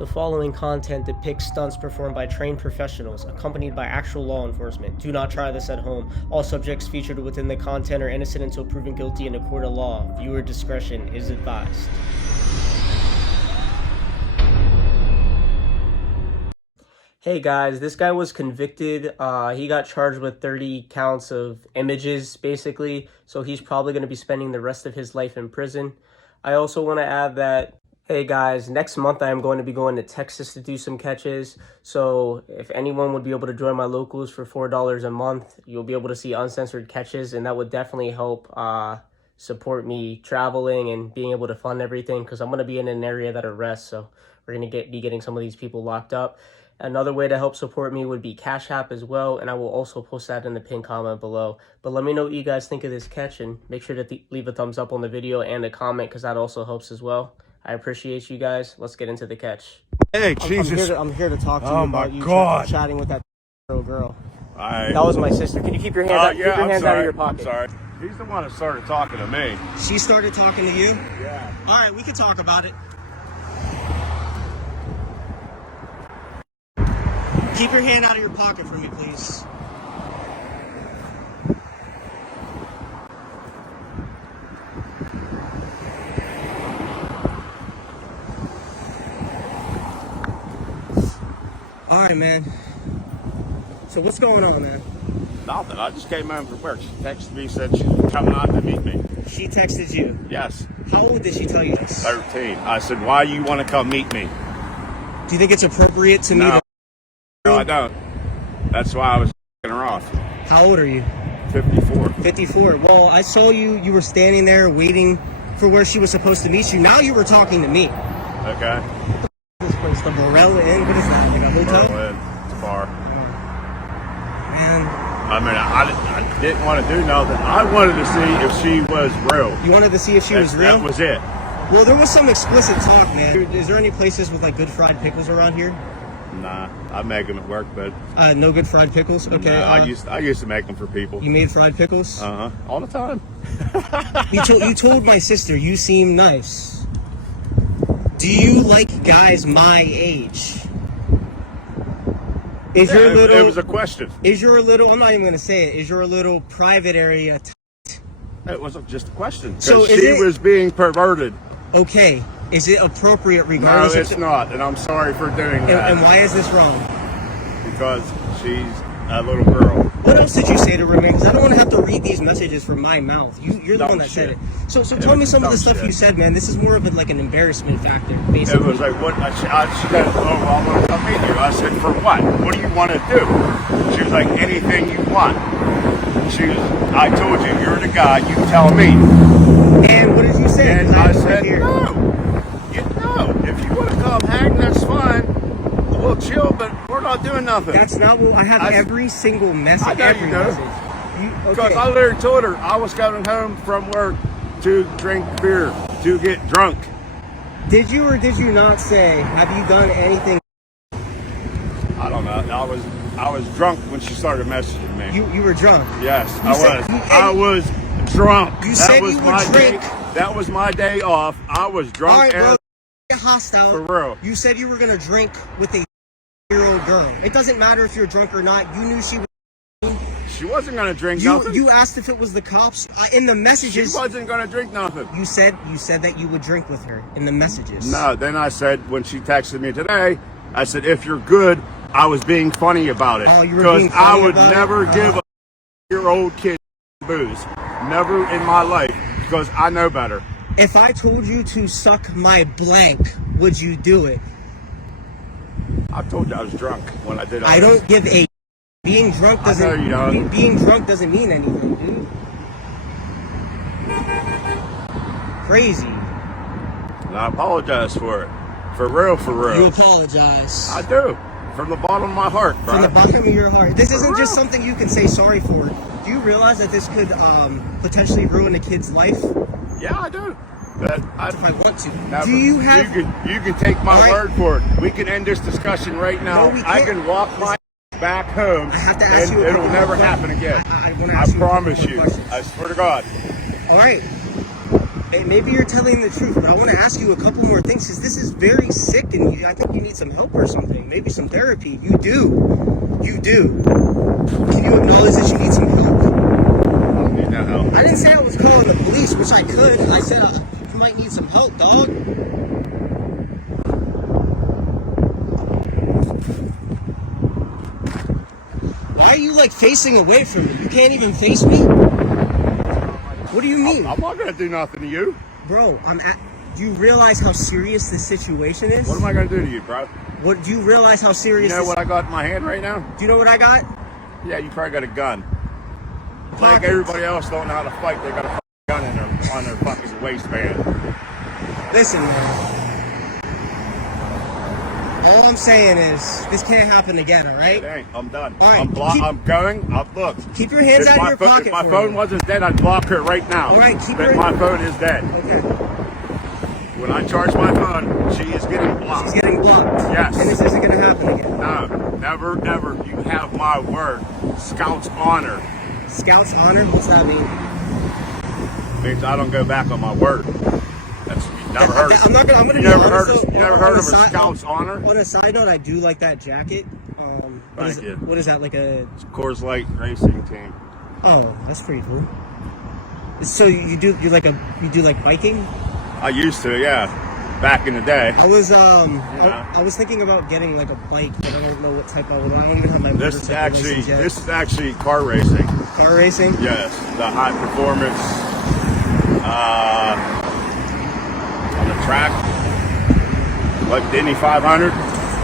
The following content depicts stunts performed by trained professionals, accompanied by actual law enforcement. Do not try this at home. All subjects featured within the content are innocent until proven guilty in a court of law. Viewer discretion is advised. Hey guys, this guy was convicted. He got charged with 30 counts of images, basically. So he's probably going to be spending the rest of his life in prison. I also want to add that, hey guys, next month I am going to be going to Texas to do some catches. So if anyone would be able to join my locals for $4 a month, you'll be able to see uncensored catches, and that would definitely help support me traveling and being able to fund everything, because I'm going to be in an area that arrests, so we're going to be getting some of these people locked up. Another way to help support me would be Cash App as well, and I will also post that in the pinned comment below. But let me know what you guys think of this catch, and make sure to leave a thumbs up on the video and a comment, because that also helps as well. I appreciate you guys. Let's get into the catch. Hey, Jesus. I'm here to talk to you about you chatting with that girl. That was my sister. Can you keep your hands out, out of your pocket? I'm sorry. He's the one that started talking to me. She started talking to you? Yeah. All right, we can talk about it. Keep your hand out of your pocket for me, please. All right, man. So what's going on, man? Nothing. I just came home from work. She texted me, said she was coming out to meet me. She texted you? Yes. How old did she tell you this? 13. I said, why you want to come meet me? Do you think it's appropriate to me? No, I don't. That's why I was f***ing her off. How old are you? 54. 54. Well, I saw you were standing there waiting for where she was supposed to meet you. Now you were talking to me. Okay. This place, the Burrell Inn, what is that? Like a hotel? Burrell Inn. It's a bar. Man. I mean, I didn't want to do nothing. I wanted to see if she was real. You wanted to see if she was real? That was it. Well, there was some explicit talk, man. Is there any places with like good fried pickles around here? Nah, I make them at work, but no good fried pickles. Okay. Nah, I used to make them for people. You made fried pickles? All the time. You told my sister you seem nice. Do you like guys my age? It was a question. Is your little? I'm not even gonna say it. Is your little private area? It was just a question. So she was being perverted. Okay. Is it appropriate regardless? No, it's not, and I'm sorry for doing that. And why is this wrong? Because she's a little girl. What else did you say to her, man? Because I don't want to have to read these messages from my mouth. You're the one that said it. So tell me some of the stuff you said, man. This is more of like an embarrassment factor, basically. It was like, what? She said, oh, well, I want to come meet you. I said, for what? What do you want to do? She was like, anything you want. I told you, you're the guy, you tell me. And what did you say? And I said, no. If you want to come hang, that's fine. We'll chill, but we're not doing nothing. That's not what I have. Every single message. I know every you know. Message. Because I literally told her I was coming home from work to drink beer, to get drunk. Did you or did you not say, have you done anything? I don't know. I was drunk when she started messaging me. You were drunk? Yes, I was drunk. You said you would drink. That was my day off. I was drunk. All right, bro. Hostile. For real. You said you were gonna drink with a year-old girl. It doesn't matter if you're drunk or not. You knew she was. She wasn't gonna drink nothing. You asked if it was the cops in the messages. She wasn't gonna drink nothing. You said that you would drink with her in the messages. No. Then I said when she texted me today, I said if you're good, I was being funny about it. Oh, you were being funny about it? Because I would never give a year-old kid booze. Never in my life. Because I know better. If I told you to suck my blank, would you do it? I told you I was drunk when I did. I don't give a. Being drunk doesn't. I know you don't. Being drunk doesn't mean anything, dude. Crazy. And I apologize for it. For real, for real. You apologize. I do. From the bottom of my heart, bro. From the bottom of your heart. This isn't just something you can say sorry for. Do you realize that this could potentially ruin a kid's life? Yeah, I do. But if I want to. Never. Do you have... You can take my word for it. We can end this discussion right now. No, we can't. I can walk my back home. I have to ask you. It'll never happen again. I want to ask you promise you. questions. I swear to God. All right. Hey, maybe you're telling the truth, but I want to ask you a couple more things because this is very sick, and I think you need some help or something. Maybe some therapy. You do. You do. Can you acknowledge that you need some help? I don't need no help. I didn't say I was calling the police, which I could. I said you might need some help, dog. Why are you like facing away from me? You can't even face me? What do you mean? I'm not gonna do nothing to you. Bro, do you realize how serious this situation is? What am I gonna do to you, bro? What do you realize how serious? You know what I got in my hand right now? Do you know what I got? Yeah, you probably got a gun. Like everybody else don't know how to fight, they got a gun on their fucking waistband. Listen, man. All I'm saying is this can't happen again, all right? It ain't. I'm done. All right, I'm going. Look. Keep your hands out of your pocket. If my phone wasn't dead, I'd block her right now. All right, But my phone is dead. Okay. When I charge my phone, she is getting blocked. She's getting blocked. Yes. And this isn't going to happen again. No, never, ever. You have my word. Scout's honor. Scout's honor? What's that mean? Means I don't go back on my word. That's you never heard of. I'm gonna. You never heard of a Scout's honor? On a side note, I do like that jacket. Thank you. What is that, like a? It's Coors Light Racing Team. Oh, that's pretty cool. So you do like biking? I used to, yeah, back in the day. I was thinking about getting like a bike, but I don't know what type I would. I don't even have my This motorcycle license yet. is actually car racing. Car racing? Yes, the high performance on the track, like the Indy 500.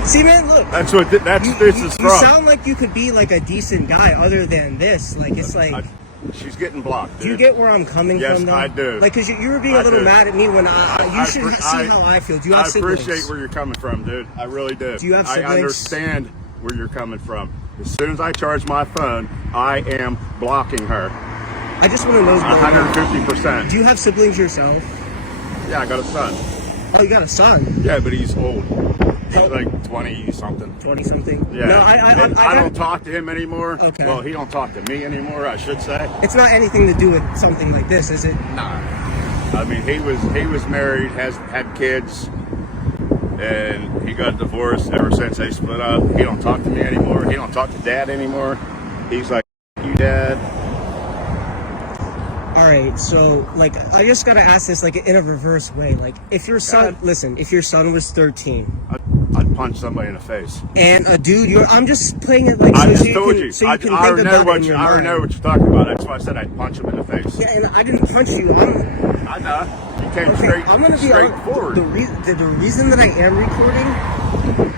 See, man, look. That's what this is from. You sound like you could be like a decent guy, other than this. Like it's like. She's getting blocked. Dude. Do you get where I'm coming yes, from? Yes, I do. Like, cause you were being a little mad at me when you should see how I feel. Do you have siblings? I appreciate where you're coming from, dude. I really do. Do you have siblings? I understand where you're coming from. As soon as I charge my phone, I am blocking her. I just want to know 150%. Do you have siblings yourself? Yeah, I got a son. Oh, you got a son? Yeah, but he's old. He's like 20-something. 20-something? Yeah. No, I don't talk to him anymore. Okay. Well, he don't talk to me anymore, I should say. It's not anything to do with something like this, is it? Nah. I mean, he was married, had kids, and he got divorced ever since they split up. He don't talk to me anymore. He don't talk to Dad anymore. He's like, you, Dad. All right, so like I just gotta ask this like in a reverse way. Like if your son, listen, if your son was 13, I'd punch somebody in the face. And a dude, I'm just playing it like I so, just you told can, you. so you can I think about it in your I already mind. know what you're talking about. That's why I said I'd punch him in the face. Yeah, and I didn't punch you. I know. You came I'm gonna be straightforward. The reason that I am recording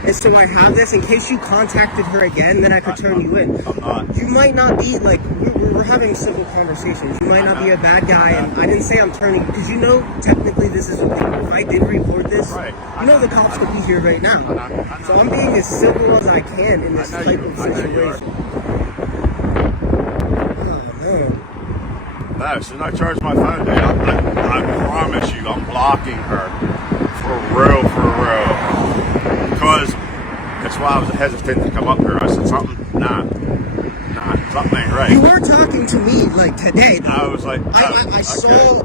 is so I have this in case you contacted her again, then I could turn you in. I'm not. You might not be like we're having civil conversations. You might not be a bad guy, and I didn't say I'm turning because you know technically this is illegal. If I did report this, right. You know the cops could be here right now. I know. So I'm being as civil as I can in this type of situation. No, as soon as I charge my phone, dude, I promise you, I'm blocking her for real. Because that's why I was hesitant to come up here. I said something ain't right. You were talking to me like today. I was like, I saw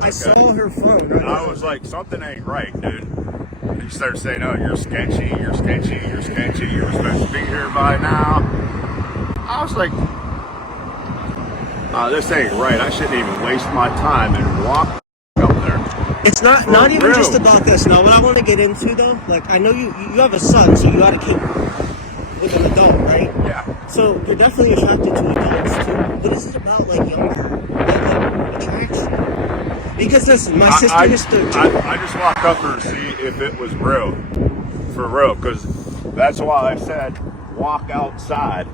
her phone. Right? I was like, something ain't right, dude. And you started saying, oh, you're sketchy. You were supposed to be here by now. I was like, this ain't right. I shouldn't even waste my time and walk up there. It's not even just about this. Now, what I want to get into though, like I know you have a son, so you got to keep with an adult, right? Yeah. So you're definitely attracted to adults too. What is it about like younger attraction? Because listen, my sister is 13. I just walked up her to see if it was real, for real, because that's why I said walk outside.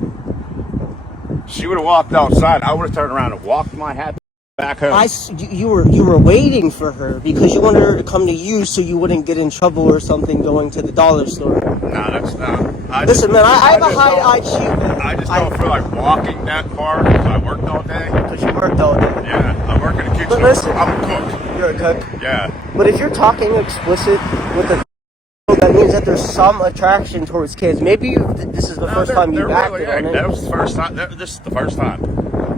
She would have walked outside. I would have turned around and walked my hat back home. You were waiting for her because you wanted her to come to you so you wouldn't get in trouble or something going to the dollar store. Nah, that's not. Listen, man, I have a high IQ. I just don't feel like walking that far because I worked all day. Because you worked all day. Yeah, I work in the kitchen. But listen, I'm a cook. You're a cook? Yeah. But if you're talking explicit with a that means that there's some attraction towards kids. Maybe this is the first time you've acted on it. That was the first time. This is the first time.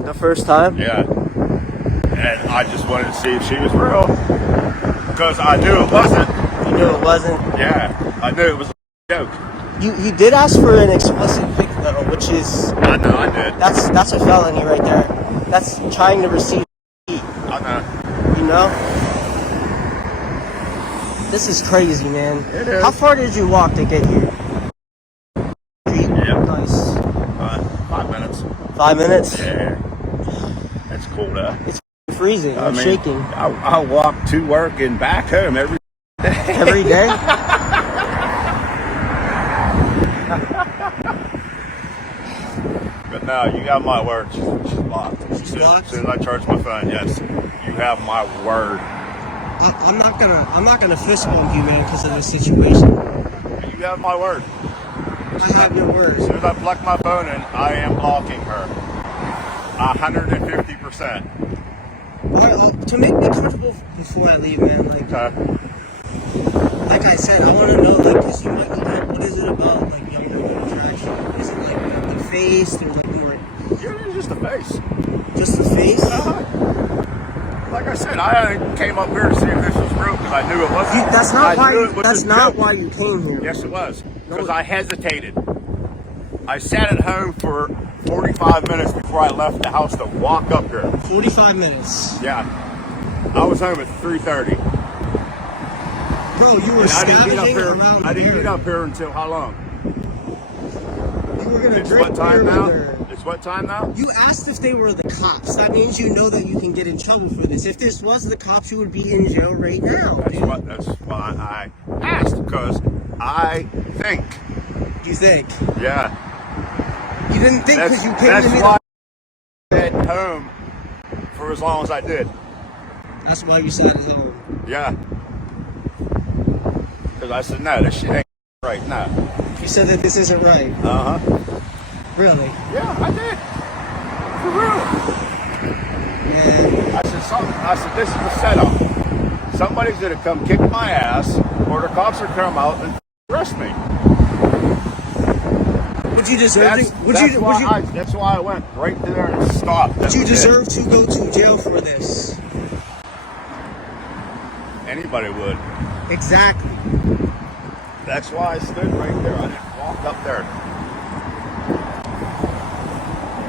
The first time? Yeah. And I just wanted to see if she was real. Because I knew it wasn't. You knew it wasn't? Yeah, I knew it was a joke. You did ask for an explicit pic though, which is... I know, I did. That's a felony right there. That's trying to receive... I know. You know? This is crazy, man. It is. How far did you walk to get here? Yep. Nice. 5 minutes. 5 minutes? Yeah. That's cool, though. It's freezing. I'm shaking. I walk to work and back home every day. Every day? But no, you got my word. She's locked. She's locked? As soon as I charge my phone, yes. You have my word. I'm not gonna fist bump you, man, because of this situation. You have my word. I have your word. As soon as I plug my phone in, I am blocking her. 150%. Alright, to make me comfortable before I leave, man, like I said, I want to know, like, because you might be like, what is it about, like, younger women attraction? Is it like the face, or like more? You're just the face. Just the face? Like I said, I came up here to see if this was real because I knew it wasn't. That's not why you came here. Yes, it was. Because I hesitated. I sat at home for 45 minutes before I left the house to walk up here. 45 minutes. Yeah. I was home at 3:30. Bro, you were scavenging around I didn't get up here until how long? You were gonna It's drink what time beer now? with her. It's what time now? You asked if they were the cops. That means you know that you can get in trouble for this. If this was the cops, you would be in jail right now. That's why I asked, because I think. You think? Yeah. You didn't think because you came That's to me. why I stayed home for as long as I did. That's why you sat at home. Yeah. Because I said, no, this shit ain't right now. You said that this isn't right. Uh-huh. Really? Yeah, I did. For real. Man. I said, this is the setup. Somebody's gonna come kick my ass, or the cops are come out and arrest me. Would you deserve to? That's why I went right there and stopped. Would you deserve to go to jail for this? Anybody would. Exactly. That's why I stood right there. I didn't walk up there.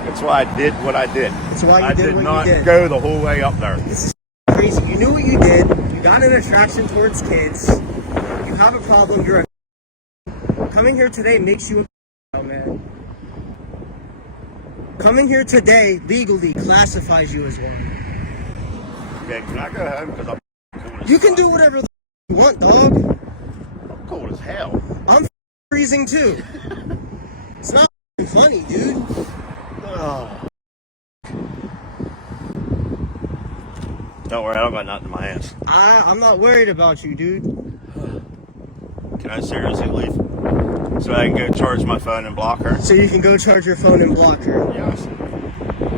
That's why I did what I did. That's why you did what you did. I did not go the whole way up there. This is crazy. You knew what you did. You got an attraction towards kids. You have a problem. You're a... Coming here today makes you a man. Coming here today legally classifies you as one. Okay, can I go home? Because I'm cool as You can do whatever the you want, dog. I'm cool as hell. I'm freezing too. It's not funny, dude. Oh. Don't worry, I don't got nothing in my hands. I'm not worried about you, dude. Can I seriously leave? So I can go charge my phone and block her? So you can go charge your phone and block her. Yes.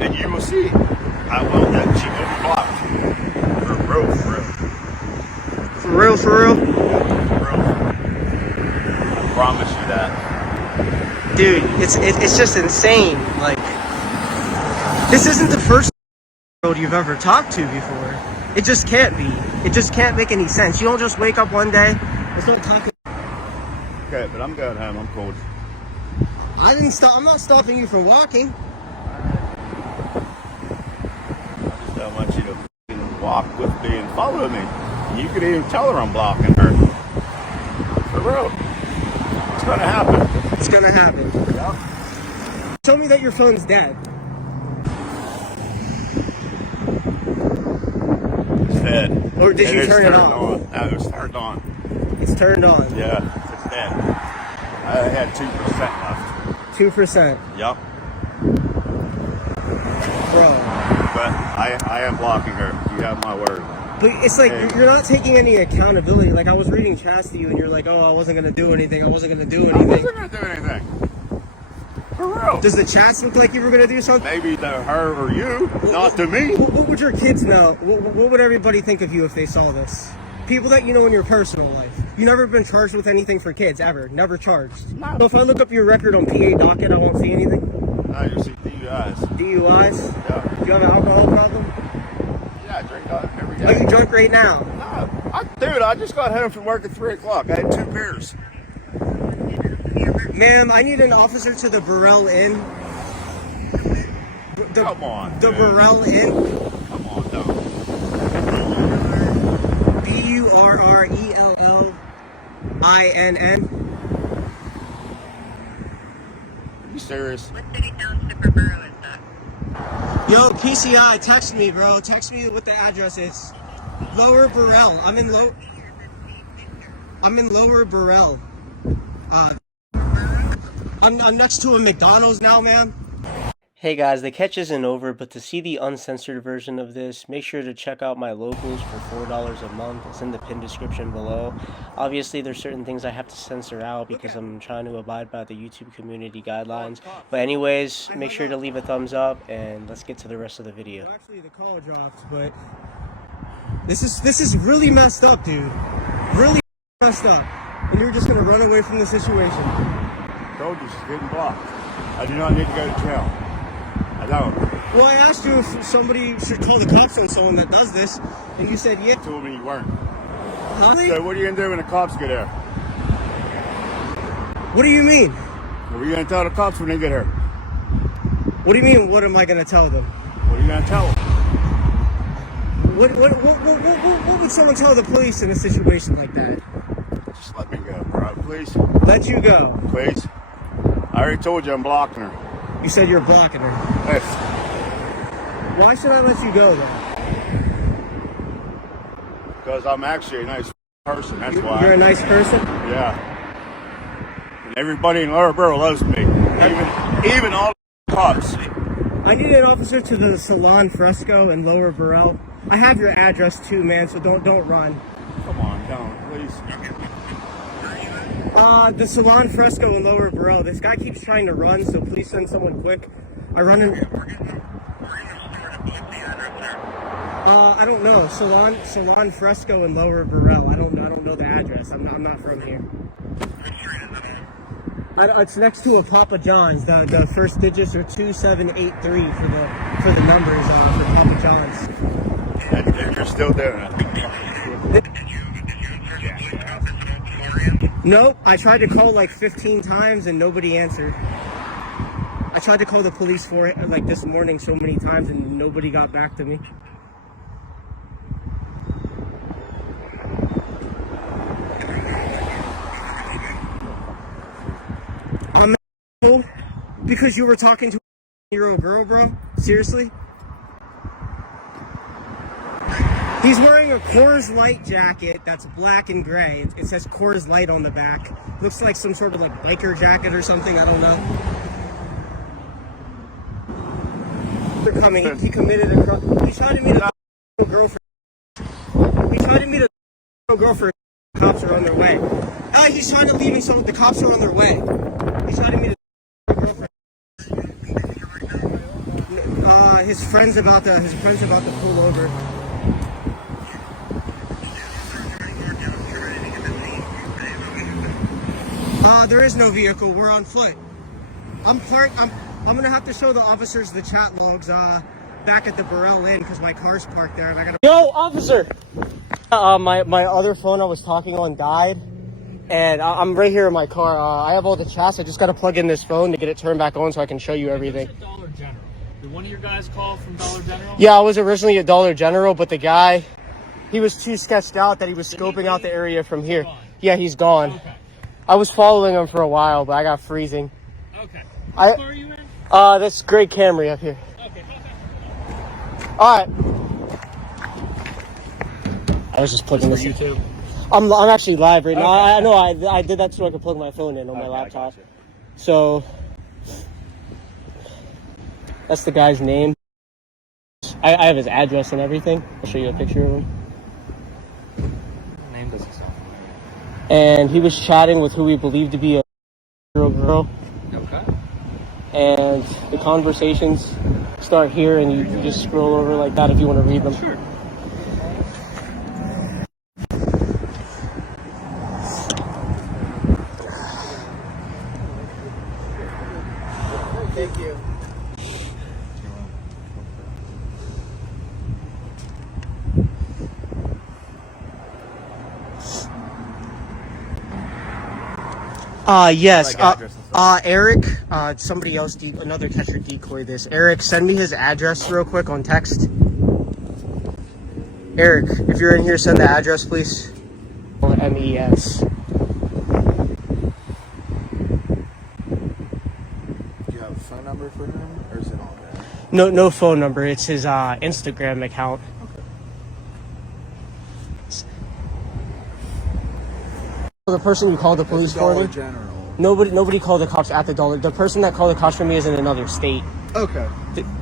And you will see how well that she will be blocked. For real, for real. For real, for real? For real. I promise you that. Dude, it's just insane. Like, this isn't the first girl you've ever talked to before. It just can't be. It just can't make any sense. You don't just wake up one day and start talking. Okay, but I'm going home. I'm cold. I didn't stop. I'm not stopping you from walking. I just don't want you to walk with me and follow me. You could even tell her I'm blocking her. For real. It's gonna happen. It's gonna happen. Yeah. Tell me that your phone's dead. It's dead. Or did you turn it on? No, it was turned on. It's turned on. Yeah, it's dead. I had 2% left. 2%. Yep. Bro. But I am blocking her. You have my word. But it's like, Hey. you're not taking any accountability. Like, I was reading chats to you and you're like, oh, I wasn't going to do anything. I wasn't going to do I anything. wasn't going to do anything. For real. Does the chats look like you were going to do something? Maybe to her or you, not to me. What would your kids know? What would everybody think of you if they saw this? People that you know in your personal life. You never been charged with anything for kids, ever. Never charged. No. So if I look up your record on PA docket, I won't see anything? No, you see DUIs. DUIs? Yeah. Do you have an alcohol problem? Yeah, I drink every day. Are you drunk right now? No, I Dude, I just got home from work at 3 o'clock. I had 2 beers. Ma'am, I need an officer to the Burrell Inn. Come on, The dude. Burrell Inn. Come on, dog. Burrellinn. You serious? What city township or borough is that? Yo, PCI, text me, bro. Text me what the address is. Lower Burrell. I'm in Lower Burrell. I'm next to a McDonald's now, man. Hey guys, the catch isn't over, but to see the uncensored version of this, make sure to check out my locals for $4 a month. It's in the pinned description below. Obviously, there's certain things I have to censor out because I'm trying to abide by the YouTube community guidelines. But anyways, make sure to leave a thumbs up, and let's get to the rest of the video. Well, actually, the call dropped, but this is really messed up, dude. Really messed up. And you're just gonna run away from the situation. Told you she's getting blocked. I do not need to go to jail. I don't. Well, I asked you if somebody should call the cops on someone that does this, and you said yeah. You told me you weren't. Huh? So what are you going to do when the cops get here? What do you mean? What are you going to tell the cops when they get here? What do you mean, what am I going to tell them? What are you going to tell them? What would someone tell the police in a situation like that? Just let me go, bro, please. Let you go. Please. I already told you I'm blocking her. You said you're blocking her. Yes. Why should I let you go, then? Because I'm actually a nice person, that's why. You're a nice person? Yeah. And everybody in Lower Burrell loves me. Even all the cops. I need an officer to the Salon Fresco in Lower Burrell. I have your address too, man, so don't run. Come on, don't, please. The Salon Fresco in Lower Burrell. This guy keeps trying to run, so please send someone quick. I run in. I don't know. Salon Fresco in Lower Burrell. I don't know the address. I'm not from here. It's next to a Papa John's. The first digits are 2783 for the numbers for Papa John's. And you're still doing it. Nope. I tried to call like 15 times and nobody answered. I tried to call the police for it like this morning so many times and nobody got back to me. I'm because you were talking to a year-old girl, bro? Seriously? He's wearing a Coors Light jacket that's black and gray. It says Coors Light on the back. Looks like some sort of like biker jacket or something. I don't know. They're coming. He committed a crime. He tried to meet a girlfriend. He tried to meet a girlfriend. Cops are on their way. He's trying to leave me, so the cops are on their way. He's trying to meet a girlfriend. His friend's about to pull over. There is no vehicle. We're on foot. I'm gonna have to show the officers the chat logs back at the Burrell Inn because my car's parked there and I gotta. Yo, officer! My other phone I was talking on died, and I'm right here in my car. I have all the chats. I just gotta plug in this phone to get it turned back on so I can show you everything. Dollar General. Did one of your guys call from Dollar General? Yeah, I was originally at Dollar General, but the guy, he was too sketched out that he was scoping out the area from here. Yeah, he's gone. Okay. I was following him for a while, but I got freezing. Okay. What car are you in? This great Camry up here. Okay. All right. I was just plugging this. YouTube. I'm actually live right now. I know I did that so I could plug my phone in on my laptop. So that's the guy's name. I have his address and everything. I'll show you a picture of him. Name doesn't sound familiar. And he was chatting with who we believe to be a girl. Okay. And the conversations start here, and you just scroll over like that if you want to read them. Sure. Thank you. Yes. Like address and stuff. Eric, somebody else, another catcher decoyed this. Eric, send me his address real quick on text. Eric, if you're in here, send the address, please. MES. Do you have a phone number for him, or is it all there? No phone number. It's his Instagram account. The person you called the police for Dollar me? General. Nobody called the cops at the Dollar. The person that called the cops for me is in another state. Okay.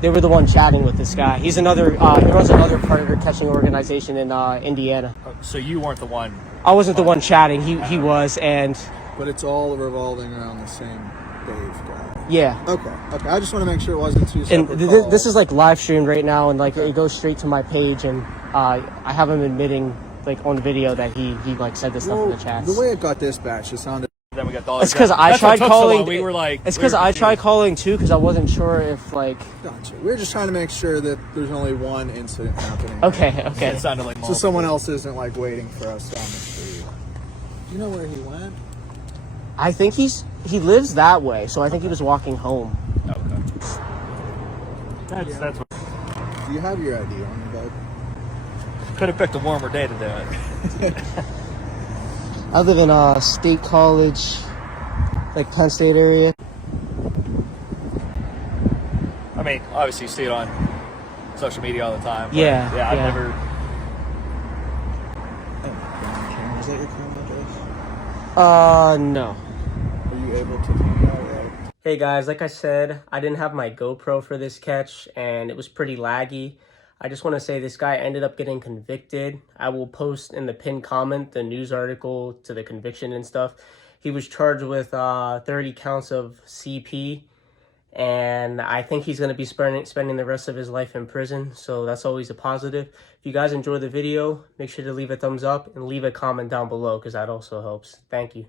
They were the one chatting with this guy. He's another. He runs another predator catching organization in Indiana. So you weren't the one. I wasn't the one chatting. He was, and But it's all revolving around the same Dave guy. yeah. Okay. I just want to make sure it wasn't too And separate this calls. is like live streamed right now, and like it goes straight to my page, and I have him admitting like on video that he like said this stuff in the chats. The way it got dispatched, it sounded. Then we got Dollar It's because General. I That's what tried took so long. calling. We were like, it's because I tried calling too, because I wasn't sure if like. Gotcha. We're just trying to make sure that there's only one incident happening. Okay. It sounded like So someone else isn't like waiting for us down the street. Do you know where he went? I think he lives that way, so I think he was walking home. That's what. Do you have your ID on you, bud? Could have picked a warmer day to do it. I live in State College, like Penn State area. I mean, obviously you see it on social media all the time. but Yeah, I've yeah. never. Is that your current address? No. Are you able to find that out? Hey guys, like I said, I didn't have my GoPro for this catch, and it was pretty laggy. I just want to say this guy ended up getting convicted. I will post in the pinned comment the news article to the conviction and stuff. He was charged with 30 counts of CP, and I think he's going to be spending the rest of his life in prison, so that's always a positive. If you guys enjoyed the video, make sure to leave a thumbs up and leave a comment down below, because that also helps. Thank you.